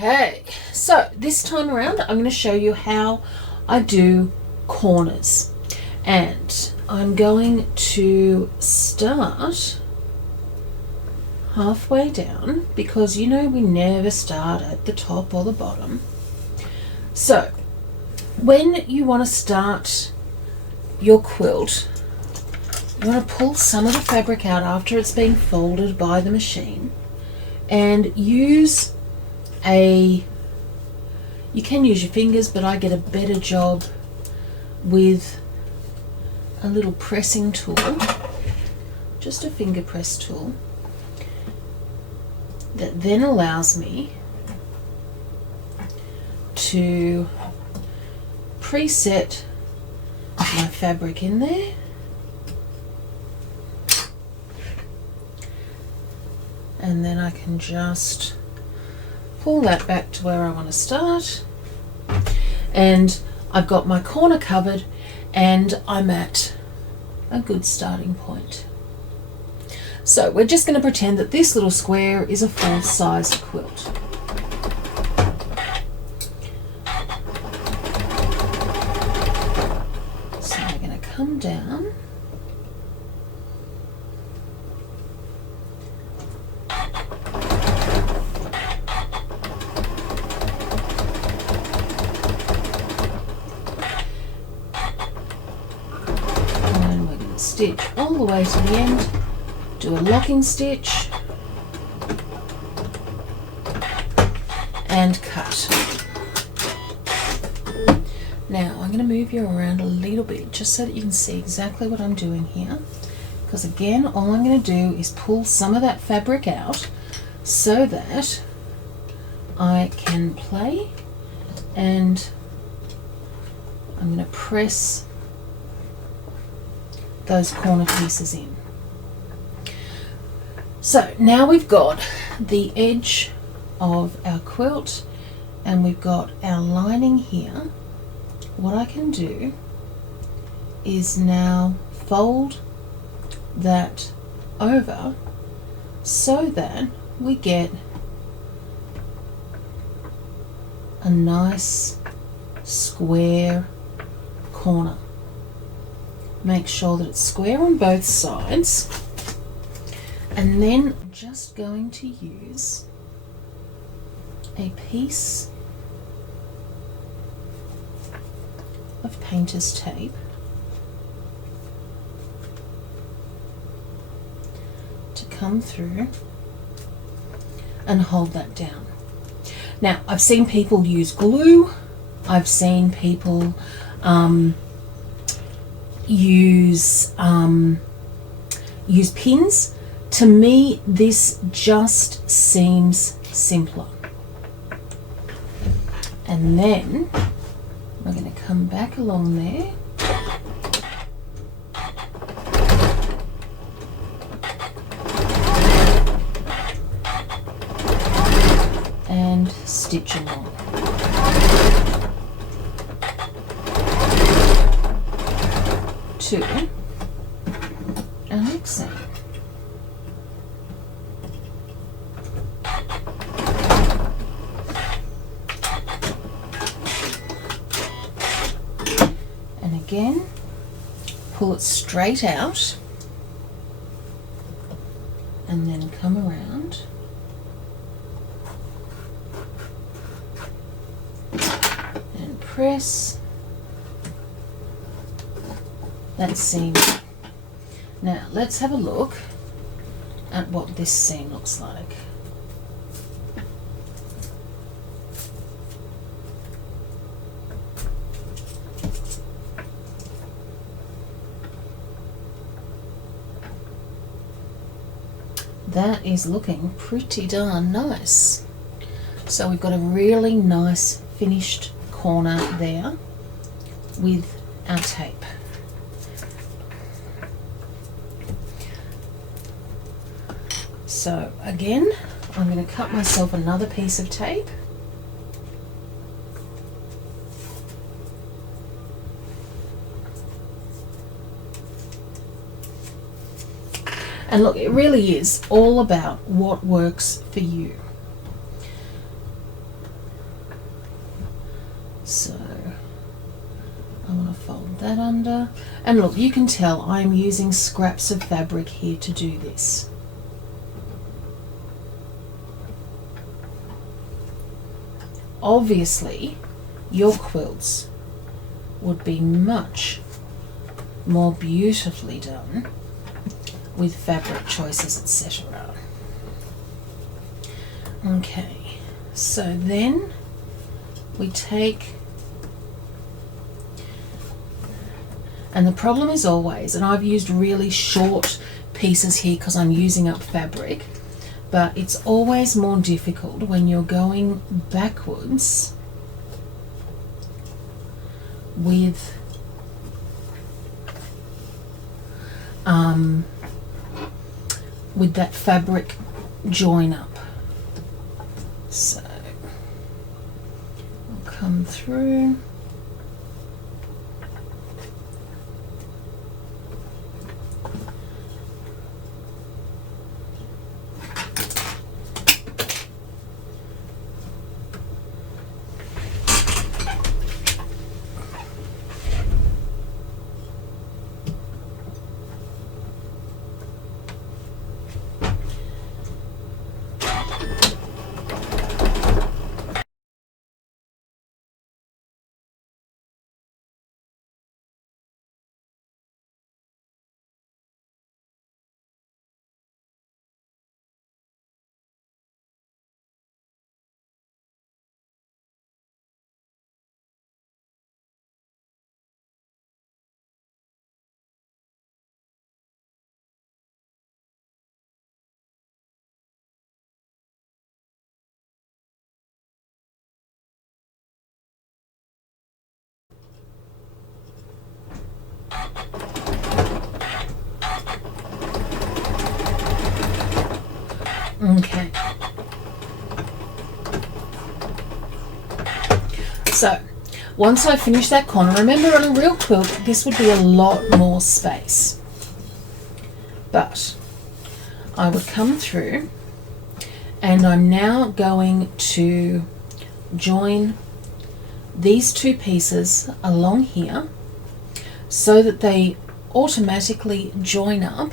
Okay, so this time around I'm going to show you how I do corners, and I'm going to start halfway down because you know we never start at the top or the bottom. So when you want to start your quilt, you want to pull some of the fabric out after it's been folded by the machine and use you can use your fingers, but I get a better job with a little pressing tool, just a finger press tool that then allows me to preset my fabric in there. And then I can just pull that back to where I want to start, and I've got my corner covered and I'm at a good starting point. So we're just going to pretend that this little square is a full-sized quilt. So we're going to come down and we're going to stitch all the way to the end, do a locking stitch and cut. Now I'm going to move you around a little bit just so that you can see exactly what I'm doing here, because again all I'm going to do is pull some of that fabric out so that I can play, and I'm going to press those corner pieces in. So now we've got the edge of our quilt and we've got our lining here. What I can do is now fold that over so that we get a nice square corner. Make sure that it's square on both sides. And then I'm just going to use a piece of painter's tape to come through and hold that down. Now, I've seen people use glue, I've seen people use pins. To me, this just seems simpler. And then we're going to come back along there and stitch along. To our next seam. Again, pull it straight out and then come around and press that seam. Now let's have a look at what this seam looks like. That is looking pretty darn nice. So we've got a really nice finished corner there with our tape. So again, I'm going to cut myself another piece of tape. And look, it really is all about what works for you. So I want to fold that under, and look, you can tell I'm using scraps of fabric here to do this. Obviously your quilts would be much more beautifully done with fabric choices, etc. Okay, so then we take, and the problem is always, and I've used really short pieces here because I'm using up fabric, but it's always more difficult when you're going backwards with that fabric join up. So I'll come through. Okay. So once I finish that corner, remember on a real quilt this would be a lot more space, but I would come through and I'm now going to join these two pieces along here so that they automatically join up